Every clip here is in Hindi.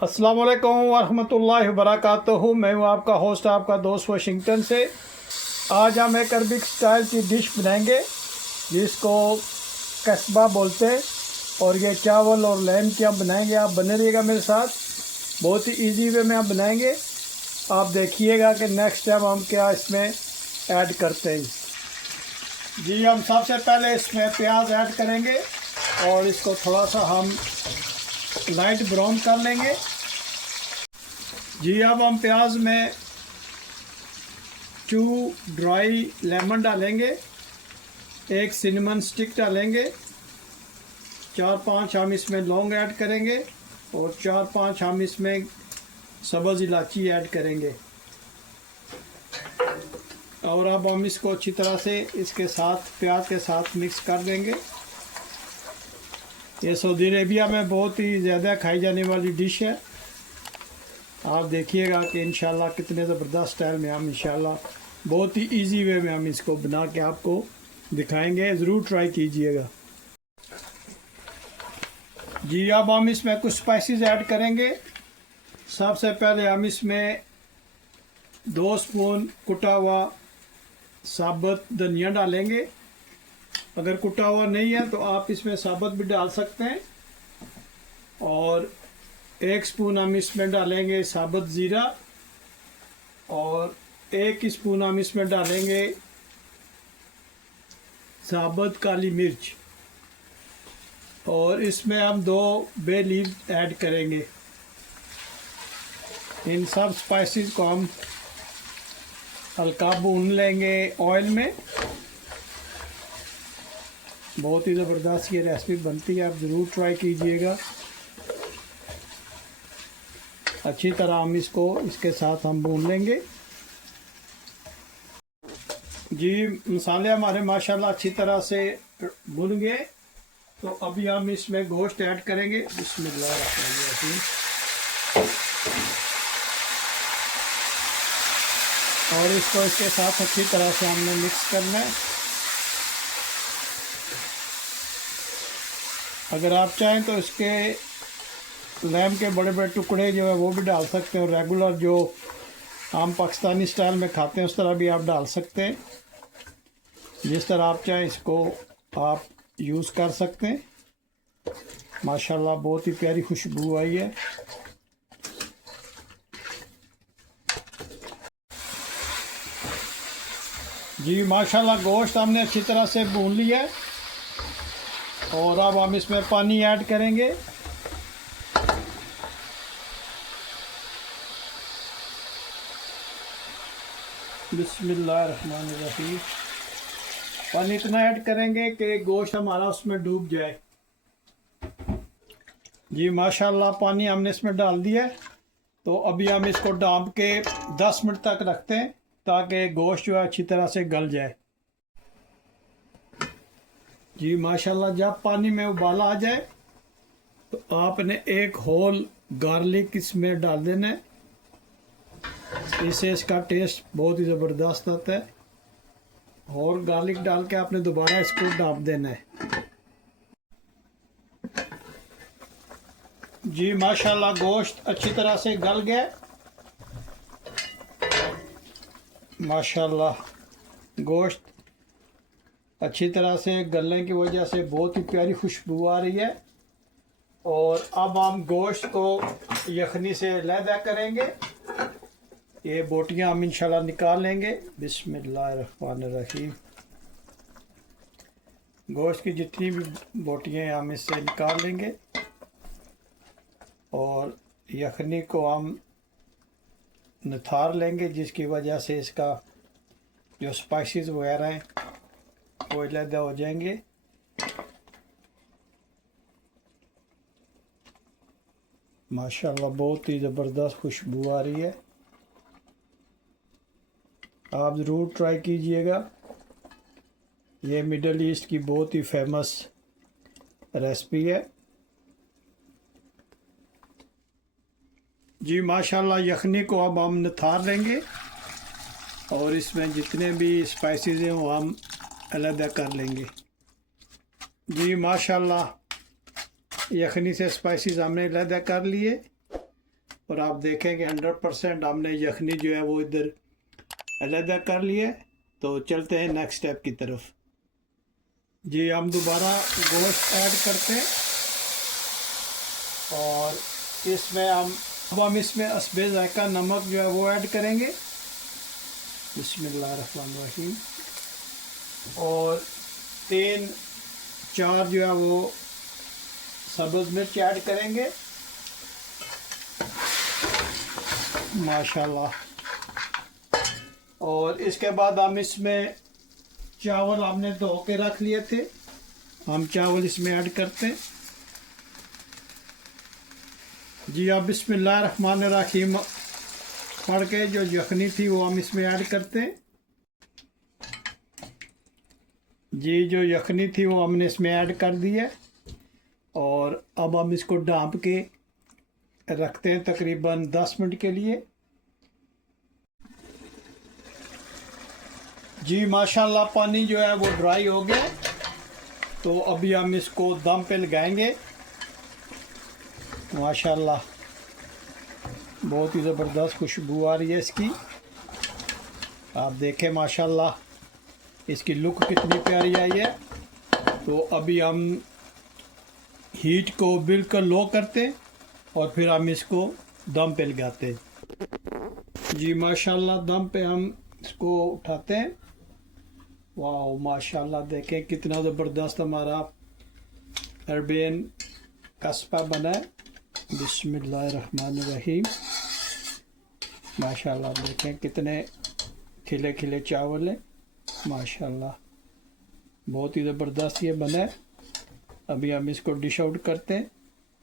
अस्सलाम वालेकुम वरहमतुल्लाहि वबरकातुहू। मैं हूँ आपका होस्ट, आपका दोस्त वाशिंगटन से। आज हम एक अरबिक स्टाइल की डिश बनाएंगे जिसको कस्बा बोलते हैं, और ये चावल और लैम की हम बनाएंगे। आप बने रहिएगा मेरे साथ, बहुत ही इजी वे में हम बनाएंगे। आप देखिएगा कि नेक्स्ट टाइम हम क्या इसमें ऐड करते हैं। जी, हम सबसे पहले इसमें प्याज ऐड करेंगे और इसको थोड़ा सा हम लाइट ब्राउन कर लेंगे। जी, अब हम प्याज में 2 ड्राई लेमन डालेंगे, 1 सिनेमन स्टिक डालेंगे, 4-5 हम इसमें लौंग ऐड करेंगे और 4-5 हम इसमें सब्ज़ इलायची ऐड करेंगे। और अब हम इसको अच्छी तरह से इसके साथ प्याज के साथ मिक्स कर देंगे। ये सऊदी अरेबिया में बहुत ही ज़्यादा खाई जाने वाली डिश है। आप देखिएगा कि इंशाल्लाह कितने ज़बरदस्त स्टाइल में हम इंशाल्लाह बहुत ही इजी वे में हम इसको बना के आपको दिखाएंगे। ज़रूर ट्राई कीजिएगा। जी, अब हम इसमें कुछ स्पाइसेस ऐड करेंगे। सबसे पहले हम इसमें 2 स्पून कुटा हुआ साबुत धनिया डालेंगे। अगर कुटा हुआ नहीं है तो आप इसमें साबुत भी डाल सकते हैं। और 1 स्पून हम इसमें डालेंगे साबुत ज़ीरा और 1 स्पून हम इसमें डालेंगे साबुत काली मिर्च, और इसमें हम 2 बे लीफ ऐड करेंगे। इन सब स्पाइसेस को हम हल्का भून लेंगे ऑयल में। बहुत ही ज़बरदस्त ये रेसिपी बनती है, आप ज़रूर ट्राई कीजिएगा। अच्छी तरह हम इसको इसके साथ हम भून लेंगे। जी, मसाले हमारे माशाल्लाह अच्छी तरह से भुन गए, तो अभी हम इसमें गोश्त ऐड करेंगे। बिस्मिल्लाहिर्रहमानिर्रहीम। और इसको इसके साथ अच्छी तरह से हमने मिक्स करना है। अगर आप चाहें तो इसके लैम के बड़े बड़े टुकड़े जो है वो भी डाल सकते हैं, और रेगुलर जो हम पाकिस्तानी स्टाइल में खाते हैं उस तरह भी आप डाल सकते हैं। जिस तरह आप चाहें इसको आप यूज़ कर सकते हैं। माशाल्लाह बहुत ही प्यारी खुशबू आई है। जी, माशाल्लाह गोश्त हमने अच्छी तरह से भून लिया है, और अब हम इसमें पानी ऐड करेंगे। बिस्मिल्लाहिर्रहमानिर्रहीम। पानी इतना ऐड करेंगे कि गोश्त हमारा उसमें डूब जाए। जी, माशाल्लाह पानी हमने इसमें डाल दिया है, तो अभी हम इसको ढाँप के 10 मिनट तक रखते हैं ताकि गोश्त जो है अच्छी तरह से गल जाए। जी, माशाल्लाह जब पानी में उबाला आ जाए तो आपने 1 होल गार्लिक इसमें डाल देना है। इससे इसका टेस्ट बहुत ही ज़बरदस्त आता है। और गार्लिक डाल के आपने दोबारा इसको ढाँप देना है। जी, माशाल्लाह गोश्त अच्छी तरह से गल गया। माशाल्लाह गोश्त अच्छी तरह से गलने की वजह से बहुत ही प्यारी खुशबू आ रही है। और अब हम गोश्त को यखनी से अलहदा करेंगे। ये बोटियां हम इंशाल्लाह निकाल लेंगे। बिस्मिल्लाहिर्रहमानिर्रहीम। गोश्त की जितनी भी बोटियां हम इससे निकाल लेंगे, और यखनी को हम निथार लेंगे, जिसकी वजह से इसका जो स्पाइसेस वगैरह हैं वो अलहदा हो जाएंगे। माशाल्लाह बहुत ही ज़बरदस्त खुशबू आ रही है। आप ज़रूर ट्राई कीजिएगा। ये मिडल ईस्ट की बहुत ही फेमस रेसिपी है। जी, माशाल्लाह यखनी को अब हम निथार लेंगे, और इसमें जितने भी स्पाइसेस हैं वो हम अलहदा कर लेंगे। जी, माशाल्लाह यखनी से स्पाइसेस हमने अलहदा कर लिए। और आप देखें कि 100% हमने यखनी जो है वो इधर अलग कर लिए। तो चलते हैं नेक्स्ट स्टेप की तरफ। जी हम दोबारा गोश्त ऐड करते हैं और इसमें हम इसमें हस्बे ज़ायका नमक जो है वो ऐड करेंगे। बिस्मिल्लाहिर्रहमानिर्रहीम। और 3-4 जो है वो सब्ज़ मिर्च ऐड करेंगे माशाल्लाह। और इसके बाद हम इसमें चावल हमने धो के रख लिए थे, हम चावल इसमें ऐड करते हैं। जी अब बिस्मिल्लाहिर्रहमानिर्रहीम पढ़ के जो यखनी थी वो हम इसमें ऐड करते हैं। जी जो यखनी थी वो हमने इसमें ऐड कर दी है और अब हम इसको ढाँप के रखते हैं तकरीबन 10 मिनट के लिए। जी माशाल्लाह पानी जो है वो ड्राई हो गया, तो अभी हम इसको दम पे लगाएंगे। माशाल्लाह बहुत ही ज़बरदस्त खुशबू आ रही है इसकी, आप देखें माशाल्लाह इसकी लुक कितनी प्यारी आई है। तो अभी हम हीट को बिल्कुल लो करते और फिर हम इसको दम पे लगाते। जी माशाल्लाह दम पे हम इसको उठाते हैं। वाह माशाल्लाह देखें कितना ज़बरदस्त हमारा अरबेन कस्बा बना है। बिस्मिल्लाहिर्रहमानिर्रहीम। माशाल्लाह देखें कितने खिले खिले चावल हैं माशाल्लाह, बहुत ही ज़बरदस्त ये बना है। अभी हम इसको डिश आउट करते हैं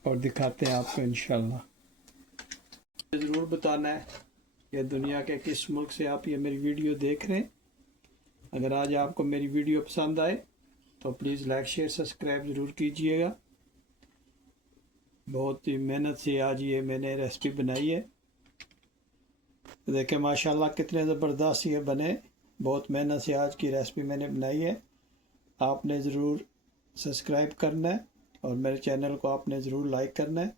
और दिखाते हैं आपको इंशाल्लाह। ज़रूर बताना है कि दुनिया के किस मुल्क से आप ये मेरी वीडियो देख रहे हैं। अगर आज आपको मेरी वीडियो पसंद आए तो प्लीज़ लाइक शेयर सब्सक्राइब ज़रूर कीजिएगा। बहुत ही मेहनत से आज ये मैंने रेसिपी बनाई है। देखें माशाल्लाह कितने ज़बरदस्त ये बने, बहुत मेहनत से आज की रेसिपी मैंने बनाई है। आपने ज़रूर सब्सक्राइब करना है और मेरे चैनल को आपने ज़रूर लाइक करना है।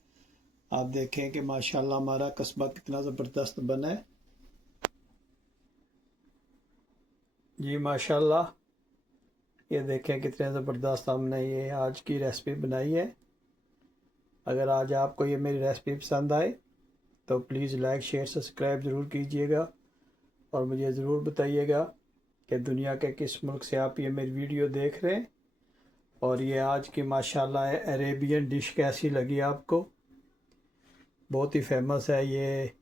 आप देखें कि माशाल्लाह हमारा कस्बा कितना ज़बरदस्त बना है। जी माशाल्लाह ये देखें कितने ज़बरदस्त हमने ये आज की रेसिपी बनाई है। अगर आज आपको ये मेरी रेसिपी पसंद आए तो प्लीज़ लाइक शेयर सब्सक्राइब ज़रूर कीजिएगा और मुझे ज़रूर बताइएगा कि दुनिया के किस मुल्क से आप ये मेरी वीडियो देख रहे हैं और ये आज की माशाल्लाह अरेबियन डिश कैसी लगी आपको। बहुत ही फेमस है ये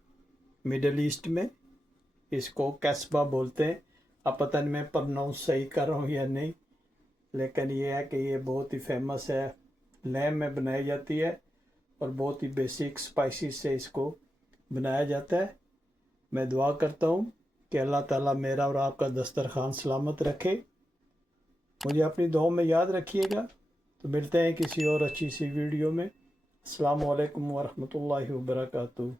मिडल ईस्ट में, इसको कैस्बा बोलते हैं। अब पता नहीं मैं प्रोनाउंस सही कर रहा हूँ या नहीं, लेकिन ये है कि ये बहुत ही फेमस है, लैम में बनाई जाती है और बहुत ही बेसिक स्पाइसेस से इसको बनाया जाता है। मैं दुआ करता हूँ कि अल्लाह ताला मेरा और आपका दस्तरखान सलामत रखे। मुझे अपनी दुआ में याद रखिएगा। तो मिलते हैं किसी और अच्छी सी वीडियो में। अस्सलामु अलैकुम वरहमतुल्लाहि वबरकातुहू।